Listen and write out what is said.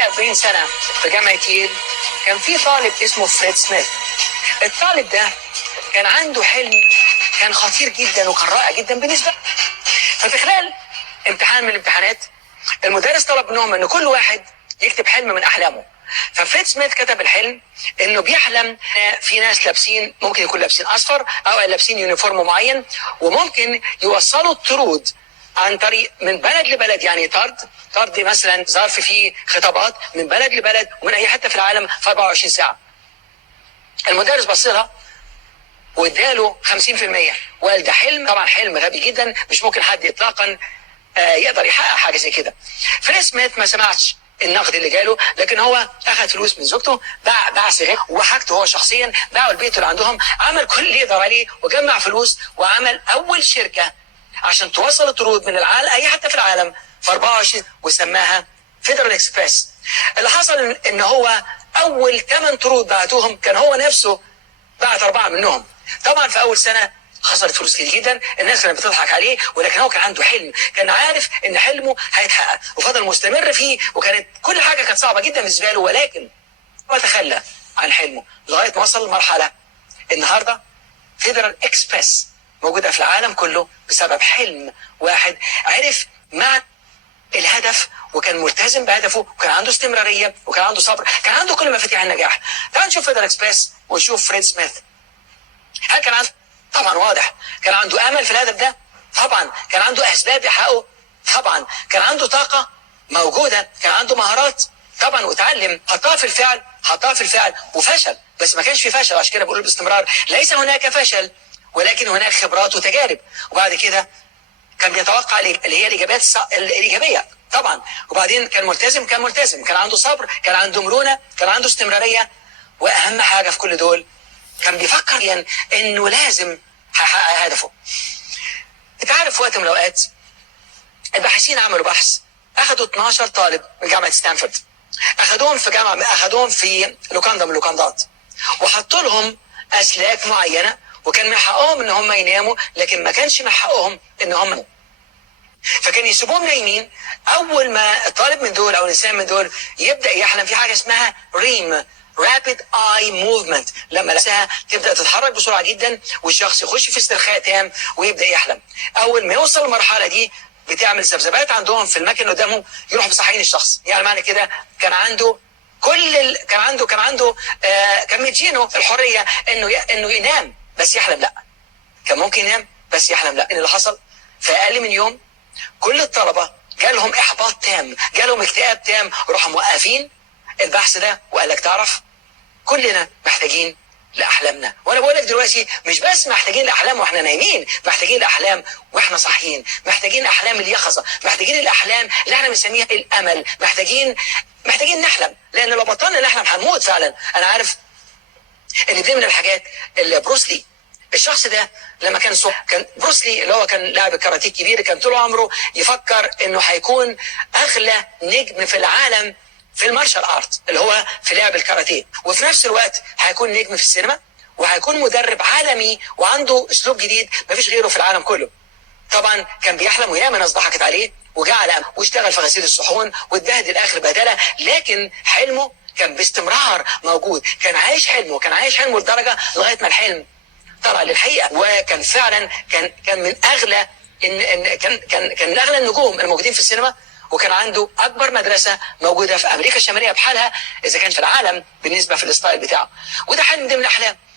حوالي 40 سنة في جامعة ييل كان في طالب اسمه فريد سميث. الطالب ده كان عنده حلم كان خطير جدا وكان رائع جدا بالنسبة له. ففي خلال امتحان من الامتحانات المدرس طلب منهم ان كل واحد يكتب حلم من احلامه. ففريد سميث كتب الحلم انه بيحلم في ناس لابسين، ممكن يكون لابسين اصفر او لابسين يونيفورم معين، وممكن يوصلوا الطرود عن طريق من بلد لبلد، يعني طرد مثلا ظرف فيه خطابات من بلد لبلد ومن اي حته في العالم في 24 ساعه. المدرس بص لها واداله 50%، وقال ده حلم، طبعا حلم غبي جدا، مش ممكن حد اطلاقا يقدر يحقق حاجه زي كده. فريد سميث ما سمعش النقد اللي جاله، لكن هو اخذ فلوس من زوجته، باع سجاير وحاجته هو شخصيا، باعوا البيت اللي عندهم، عمل كل اللي يقدر عليه وجمع فلوس وعمل اول شركه عشان توصل الطرود من العالم اي حته في العالم في 24 وسماها فيدرال اكسبريس. اللي حصل ان هو اول 8 طرود بعتوهم كان هو نفسه بعت 4 منهم. طبعا في اول سنه خسرت فلوس كتير جدا، الناس كانت بتضحك عليه، ولكن هو كان عنده حلم، كان عارف ان حلمه هيتحقق وفضل مستمر فيه، وكانت كل حاجه كانت صعبه جدا بالنسبه له، ولكن هو تخلى عن حلمه لغايه ما وصل لمرحله النهارده فيدرال اكسبريس موجوده في العالم كله بسبب حلم واحد عرف مع الهدف، وكان ملتزم بهدفه، وكان عنده استمراريه، وكان عنده صبر، كان عنده كل مفاتيح النجاح. تعال نشوف فيدرال اكسبريس ونشوف فريد سميث. هل كان عنده؟ طبعا واضح كان عنده امل في الهدف ده، طبعا كان عنده اسباب يحققه، طبعا كان عنده طاقه موجوده، كان عنده مهارات طبعا، وتعلم حطها في الفعل وفشل، بس ما كانش في فشل. عشان كده بقول باستمرار ليس هناك فشل، ولكن هناك خبرات وتجارب. وبعد كده كان بيتوقع اللي هي الاجابات الايجابيه طبعا، وبعدين كان ملتزم، كان عنده صبر، كان عنده مرونه، كان عنده استمراريه، واهم حاجه في كل دول كان بيفكر يعني انه لازم هيحقق هدفه. انت عارف في وقت من الاوقات الباحثين عملوا بحث، اخذوا 12 طالب من جامعه ستانفورد، اخذوهم في لوكاندا من اللوكاندات، وحطوا لهم اسلاك معينه، وكان من حقهم ان هم يناموا، لكن ما كانش من حقهم ان هم، فكان يسيبوهم نايمين. اول ما الطالب من دول او الانسان من دول يبدا يحلم في حاجه اسمها ريم، رابيد اي موفمنت، لما لسها تبدا تتحرك بسرعه جدا والشخص يخش في استرخاء تام ويبدا يحلم. اول ما يوصل المرحله دي بتعمل ذبذبات عندهم في المكان اللي قدامهم، يروح مصحين الشخص. يعني معنى كده كان عنده كان مدينه الحريه انه ينام بس يحلم لا، كان ممكن ينام بس يحلم لا. اللي حصل في اقل من يوم كل الطلبه جالهم احباط تام، جالهم اكتئاب تام، وراحوا موقفين البحث ده وقال لك تعرف كلنا محتاجين لاحلامنا. وانا بقول لك دلوقتي مش بس محتاجين الاحلام واحنا نايمين، محتاجين الاحلام واحنا صاحيين، محتاجين احلام اليقظه، محتاجين الاحلام اللي احنا بنسميها الامل، محتاجين نحلم، لان لو بطلنا نحلم هنموت فعلا. انا عارف ان دي من الحاجات اللي بروسلي، الشخص ده لما كان بروسلي اللي هو كان لاعب الكاراتيه الكبير، كان طول عمره يفكر انه هيكون اغلى نجم في العالم في المارشال ارت اللي هو في لعب الكاراتيه، وفي نفس الوقت هيكون نجم في السينما، وهيكون مدرب عالمي وعنده اسلوب جديد مفيش غيره في العالم كله. طبعا كان بيحلم وياما ناس ضحكت عليه وجعل واشتغل في غسيل الصحون واتبهدل اخر بهدله، لكن حلمه كان باستمرار موجود، كان عايش حلمه لدرجه لغايه ما الحلم طلع للحقيقه. وكان فعلا كان من اغلى كان من اغلى النجوم الموجودين في السينما، وكان عنده اكبر مدرسه موجوده في امريكا الشماليه بحالها اذا كان في العالم بالنسبه في الستايل بتاعه، وده حلم ضمن الاحلام.